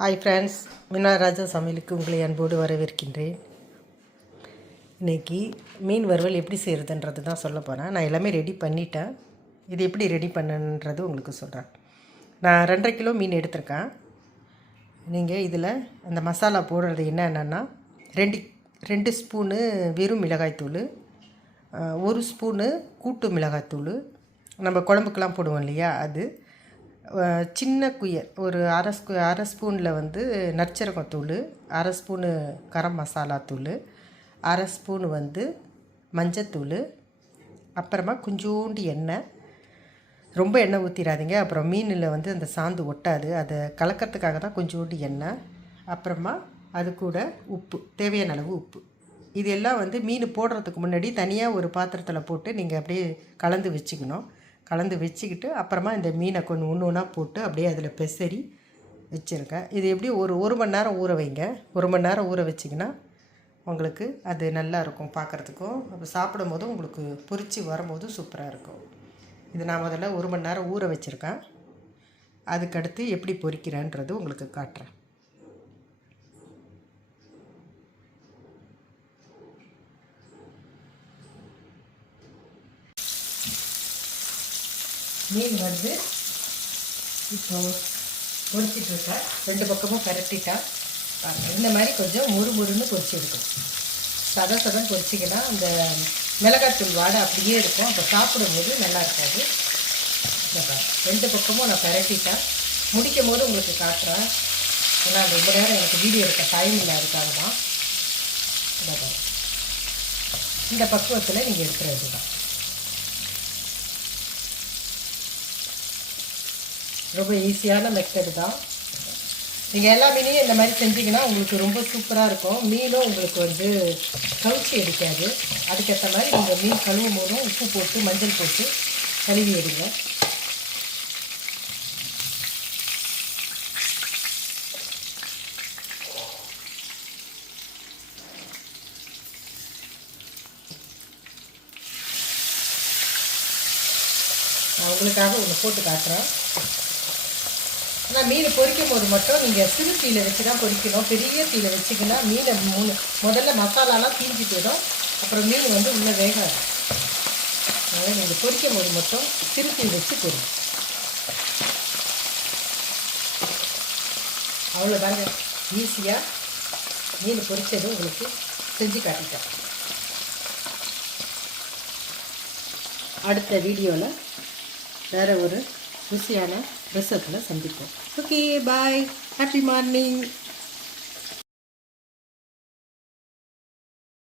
Hi friends விநாயகராஜா சமையலுக்கு உங்களை அன்போடு வரவேற்கின்றேன். இன்றைக்கி மீன் வறுவல் எப்படி செய்கிறதுன்றது தான் சொல்ல போகிறேன் நான் எல்லாமே ரெடி பண்ணிட்டேன். இது எப்படி ரெடி பண்ணன்றது உங்களுக்கு சொல்கிறேன் நான் ரெண்டரை கிலோ மீன் எடுத்திருக்கேன். நீங்கள் இதில் அந்த மசாலா போடுறது என்னென்னா ரெண்டு ரெண்டு ஸ்பூனு வெறும் மிளகாய்த்தூள் ஒரு ஸ்பூனு கூட்டு மிளகாய்த்தூள் நம்ம குழம்புக்கெலாம் போடுவோம் இல்லையா அது. சின்ன குயல். ஒரு அரை ஸ்கூ அரை ஸ்பூனில் வந்து நற்சீரகத்தூள் அரை ஸ்பூனு கரம் மசாலா தூள் அரை ஸ்பூன் வந்து மஞ்சத்தூள் அப்புறமா கொஞ்சோண்டு எண்ணெய். ரொம்ப எண்ணெய் ஊற்றிடாதீங்க அப்புறம் மீனில் வந்து அந்த சாந்து ஒட்டாது. அதை கலக்கிறதுக்காக தான் கொஞ்சோண்டு எண்ணெய். அப்புறமா அது கூட உப்பு தேவையான அளவு உப்பு. இது எல்லாம் வந்து மீன் போடுறதுக்கு முன்னாடி தனியாக ஒரு பாத்திரத்தில் போட்டு நீங்கள் அப்படியே கலந்து வச்சுக்கணும். கலந்து வச்சுக்கிட்டு அப்புறமா இந்த மீனை கொஞ்சம் ஒன்று ஒன்றா போட்டு அப்படியே அதில் பெசரி வச்சுருக்கேன் இது எப்படி ஒரு ஒரு மணி நேரம் ஊற வைங்க. ஒரு மணி நேரம் ஊற வச்சிங்கன்னா உங்களுக்கு அது நல்லா இருக்கும் பார்க்குறதுக்கும். அப்போ சாப்பிடும் போதும் உங்களுக்கு பொரிச்சு வரும்போது சூப்பராக இருக்கும். இது நான் முதல்ல ஒரு மணி நேரம் ஊற வச்சுருக்கேன். அதுக்கடுத்து எப்படி பொறிக்கிறேன்றது உங்களுக்கு காட்டுறேன். மீன் வந்து இப்போ பொரிச்சிட்ருக்கேன் ரெண்டு பக்கமும் பரட்டிட்டா பாருங்க. இந்த மாதிரி கொஞ்சம் முறு முறுன்னு பொரிச்சு எடுக்கணும். சத சதம் பொரிச்சிங்கன்னா அந்த மிளகாத்தூள் வாடை அப்படியே இருக்கும். அப்போ சாப்பிடும்போது நல்லா இருக்காது. ரெண்டு பக்கமும் நான் பரட்டிட்டேன். முடிக்கும் போது உங்களுக்கு காட்டுறேன். ஏன்னா ரொம்ப நேரம் எனக்கு வீடியோ எடுக்க டைம் இல்லை அதுக்காக தான். இந்த பக்குவத்தில் நீங்கள் எடுக்கிறது தான். ரொம்ப ஈஸியான மெத்தடு தான். நீங்கள் எல்லா மீனையும் இந்த மாதிரி செஞ்சீங்கன்னா உங்களுக்கு ரொம்ப சூப்பராக இருக்கும். மீனும் உங்களுக்கு வந்து கவுச்சி எடுக்காது அதுக்கேற்ற மாதிரி நீங்கள் மீன் கழுவும் போதும் உப்பு போட்டு மஞ்சள் போட்டு கழுவி எடுங்க. நான் உங்களுக்காக ஒன்று போட்டு காட்டுறேன். ஆனால் மீன் பொரிக்கும் போது மட்டும் நீங்கள் சிறு தீயில் வச்சு தான் பொரிக்கணும். பெரிய தீயில் வச்சிங்கன்னா மீனை மூணு முதல்ல மசாலாலாம் தீஞ்சு போயிடும். அப்புறம் மீன் வந்து உள்ளே வேகாது. அதனால் நீங்கள் பொரிக்கும் போது மட்டும் சிறு தீ வச்சு பொரி அவ்வளோதாங்க ஈஸியாக மீன் பொரிச்சது உங்களுக்கு செஞ்சு காட்டிட்டேன். அடுத்த வீடியோவில் வேறு ஒரு ருசியான ரெசிப்பியில் சந்திப்போம். Okay, bye. Happy morning.